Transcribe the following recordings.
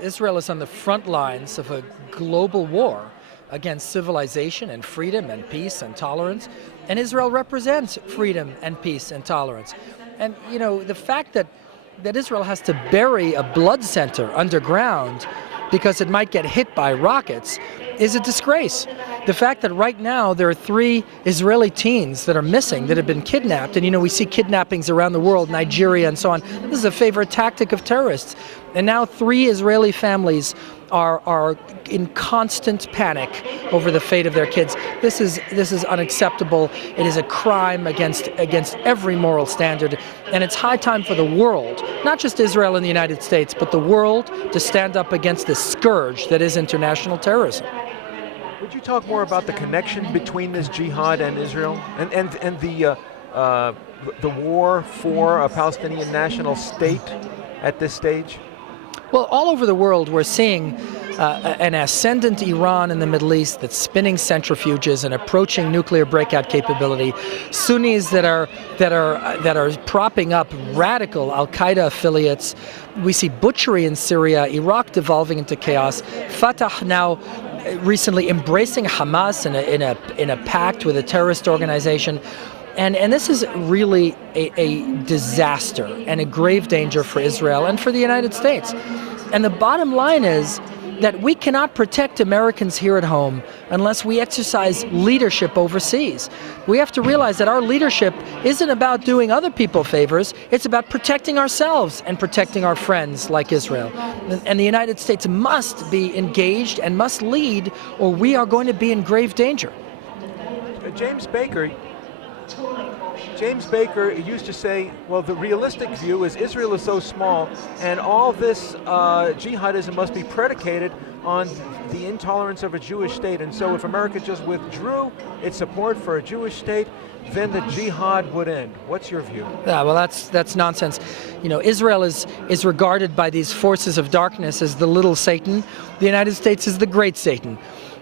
Israel is on the front lines of a global war against civilization and freedom and peace and tolerance, and Israel represents freedom and peace and tolerance. And you know, the fact that Israel has to bury a blood center underground because it might get hit by rockets is a disgrace. The fact that right now there are 3 Israeli teens that are missing, that have been kidnapped, and you know, we see kidnappings around the world, Nigeria and so on. This is a favorite tactic of terrorists. And now 3 Israeli families are in constant panic over the fate of their kids. This is unacceptable. It is a crime against every moral standard, and it's high time for the world, not just Israel and the United States, but the world to stand up against this scourge that is international terrorism. Would you talk more about the connection between this jihad and Israel and the war for a Palestinian national state at this stage? Well, all over the world we're seeing an ascendant Iran in the Middle East that's spinning centrifuges and approaching nuclear breakout capability. Sunnis that are propping up radical Al-Qaeda affiliates. We see butchery in Syria, Iraq devolving into chaos. Fatah now recently embracing Hamas in a pact with a terrorist organization. And this is really a disaster and a grave danger for Israel and for the United States. And the bottom line is that we cannot protect Americans here at home unless we exercise leadership overseas. We have to realize that our leadership isn't about doing other people favors, it's about protecting ourselves and protecting our friends like Israel. And the United States must be engaged and must lead, or we are going to be in grave danger. James Baker used to say, well, the realistic view is Israel is so small and all this jihadism must be predicated on the intolerance of a Jewish state. And so if America just withdrew its support for a Jewish state, then the jihad would end. What's your view? Yeah, well, that's nonsense. You know, Israel is regarded by these forces of darkness as the little Satan. The United States is the great Satan.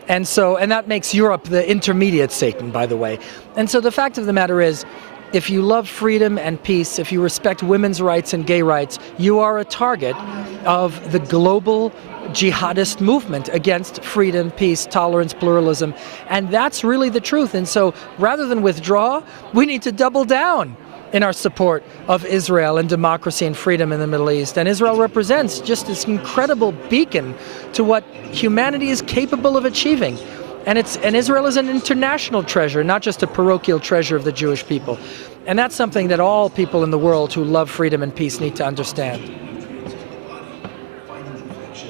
And that makes Europe the intermediate Satan, by the way. And so the fact of the matter is, if you love freedom and peace, if you respect women's rights and gay rights, you are a target of the global jihadist movement against freedom, peace, tolerance, pluralism. And that's really the truth. And so rather than withdraw, we need to double down in our support of Israel and democracy and freedom in the Middle East. And Israel represents just this incredible beacon to what humanity is capable of achieving. And Israel is an international treasure, not just a parochial treasure of the Jewish people. And that's something that all people in the world who love freedom and peace need to understand.